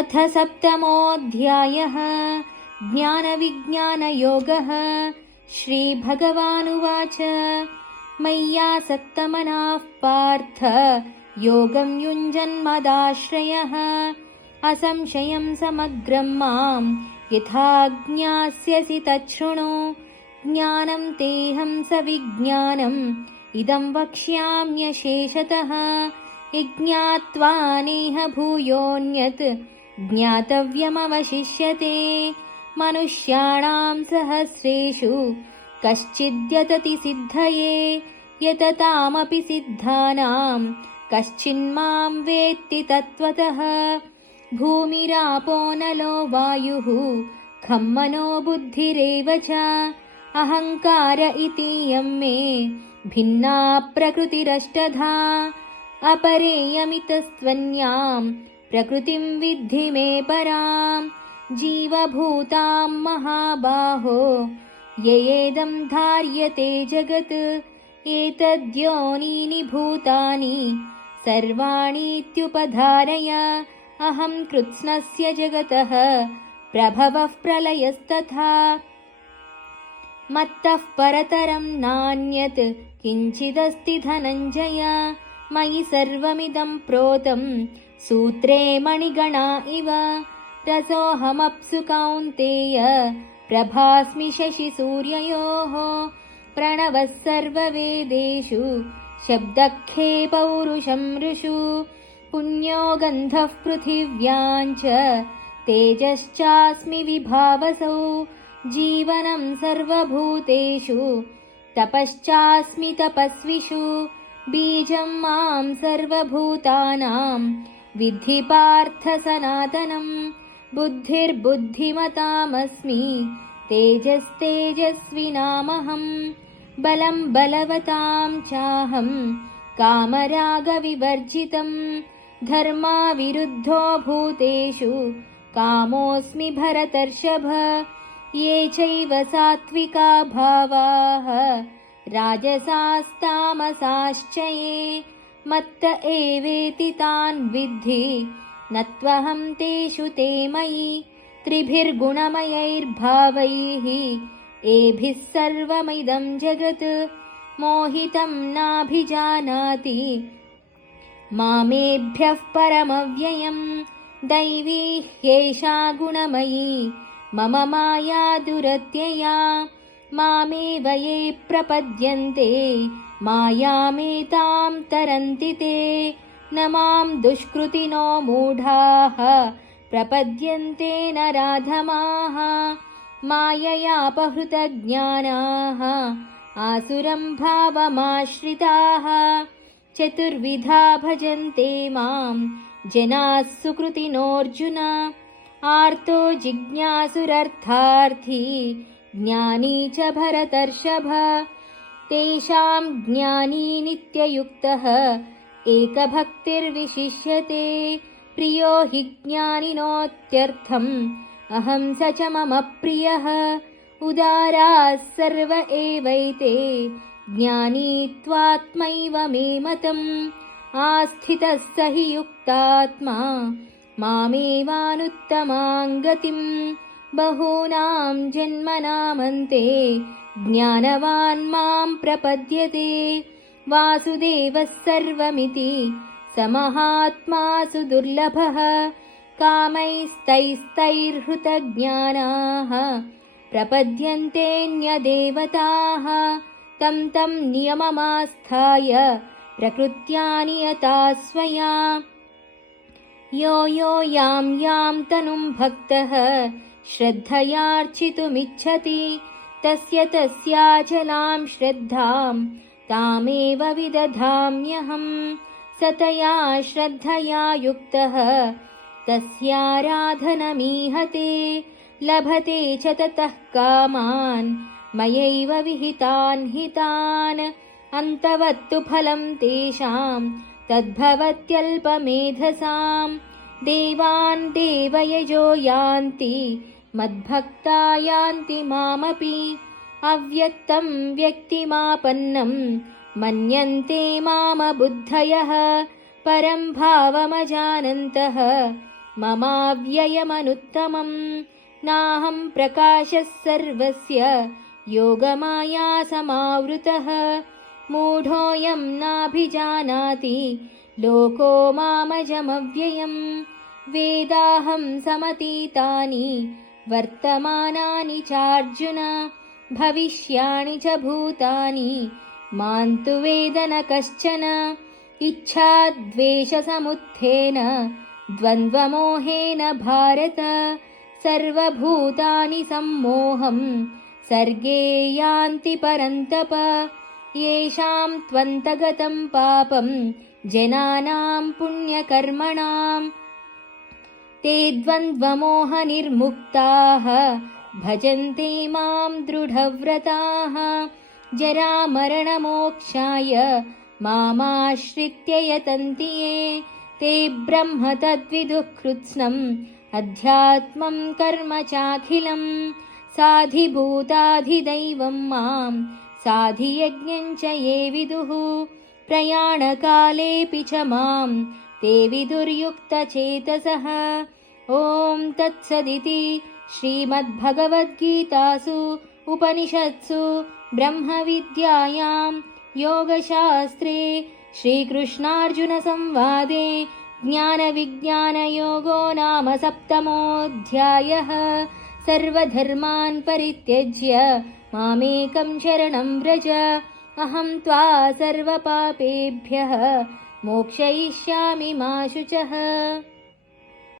अथ सप्तमोऽध्यायः। ज्ञानविज्ञानयोगः। श्रीभगवानुवाच मय्यासक्तमनः पार्थ योगं युञ्जन्मदाश्रयः असंशयं समग्रं मां यथा ज्ञास्यसि तच्छृणु। ज्ञानं तेऽहं सविज्ञानम् इदं वक्ष्याम्यशेषतः। यज्ञात्वा नेह भूयोऽन्यत् ज्ञातव्यमवशिष्यते। मनुष्याणां सहस्रेषु कश्चिद्यतति सिद्धये यततामपि सिद्धानां कश्चिन्मां वेत्ति तत्त्वतः। भूमिरापो नलो वायुः खं मनो बुद्धिरेव च अहङ्कार इतीयं मे भिन्ना प्रकृतिरष्टधा। अपरेयमितस्त्वन्यां प्रकृतिं विद्धि मे परां। जीवभूतां महाबाहो ययेदं धार्यते जगत् एतद्योनीनि भूतानि सर्वाणीत्युपधारय। अहं कृत्स्नस्य जगतः प्रभवः प्रलयस्तथा। मत्तः परतरं नान्यत् किञ्चिदस्ति धनञ्जय। मयि सर्वमिदं प्रोतं सूत्रे मणिगणा इव। रसोऽहमप्सु कौन्तेय प्रभास्मि शशिसूर्ययोः। प्रणवः सर्ववेदेषु शब्दखे पौरुषं ऋषु। पुण्यो गन्धः पृथिव्यां च तेजश्चास्मि विभावसौ। जीवनं सर्वभूतेषु तपश्चास्मि तपस्विषु। बीजं मां सर्वभूतानां विद्धि पार्थ सनातनम्। बुद्धिर्बुद्धिमतामस्मि तेजस्तेजस्विनामहम्। बलं बलवतां चाहं कामरागविवर्जितम्। धर्माविरुद्धो भूतेषु कामोऽस्मि भरतर्षभ। ये चैव सात्विका भावाः राजसास्तामसाश्च ये मत्त एवेति तान् विद्धि न त्वहं तेषु ते मयि। त्रिभिर्गुणमयैर्भावैः एभिः सर्वमिदं जगत् मोहितं नाभिजानाति मामेभ्यः परमव्ययम्। दैवी ह्येषा गुणमयी मम माया दुरत्यया। मामेव ये प्रपद्यन्ते मायामेतां तरन्ति ते। न मां दुष्कृतिनो मूढाः प्रपद्यन्ते नराधमाः। माययापहृतज्ञानाः आसुरं भावमाश्रिताः। चतुर्विधा भजन्ते मां जनाः सुकृतिनोऽर्जुन। आर्तो जिज्ञासुरर्थार्थी ज्ञानी च भरतर्षभ। तेषां ज्ञानी नित्ययुक्तः एकभक्तिर्विशिष्यते। प्रियो हि ज्ञानिनोत्यर्थम् अहं स च मम प्रियः। उदाराः सर्व एवैते ज्ञानी त्वात्मैव मे मतम्। आस्थितः स हि युक्तात्मा मामेवानुत्तमां गतिम्। बहूनां जन्मनामन्ते ज्ञानवान् मां प्रपद्यते। वासुदेवः सर्वमिति स महात्मासु दुर्लभः। कामैस्तैस्तैर्हृतज्ञानाः प्रपद्यन्तेऽन्यदेवताः। तं तं नियममास्थाय प्रकृत्या नियता स्वया। यो यो यां यां तनुं भक्तः श्रद्धयार्चितुमिच्छति तस्य तस्याचलां श्रद्धां तामेव विदधाम्यहम्। सतया श्रद्धया युक्तः तस्याराधनमीहते। लभते च ततः कामान् मयैव विहितान् हितान्। अन्तवत्तु फलं तेषां तद्भवत्यल्पमेधसां। देवान् देवयजो यान्ति मद्भक्ता यान्ति मामपि। अव्यक्तं व्यक्तिमापन्नं मन्यन्ते मामबुद्धयः। परं भावमजानन्तः ममाव्ययमनुत्तमम् नाहं प्रकाशः सर्वस्य योगमाया समावृतः मूढोऽयं नाभिजानाति लोको मामजमव्ययम् वेदाहं समतीतानि वर्तमानानि चार्जुन भविष्याणि च भूतानि मां तु वेद न कश्चन इच्छाद्वेषसमुत्थेन द्वन्द्वमोहेन भारत सर्वभूतानि सम्मोहं सर्गे यान्ति परन्तप येषां त्वन्तगतं पापं जनानां पुण्यकर्मणां ते द्वन्द्वमोहनिर्मुक्ताः भजन्ते मां दृढव्रताः जरामरणमोक्षाय मामाश्रित्य यतन्ति ये ते ब्रह्म तद्विदुः कृत्स्नम् अध्यात्मं कर्म चाखिलम् साधिभूताधिदैवं मां साधियज्ञं च ये विदुः प्रयाणकालेऽपि च मां ते विदुर्युक्तचेतसः ॐ तत्सदिति श्रीमद्भगवद्गीतासु उपनिषत्सु ब्रह्मविद्यायां योगशास्त्रे श्रीकृष्णार्जुनसंवादे ज्ञानविज्ञानयोगो नाम 7मोऽध्यायः सर्वधर्मान् परित्यज्य मामेकं शरणं व्रज अहं त्वा सर्वपापेभ्यः मोक्षयिष्यामि मा शुचः।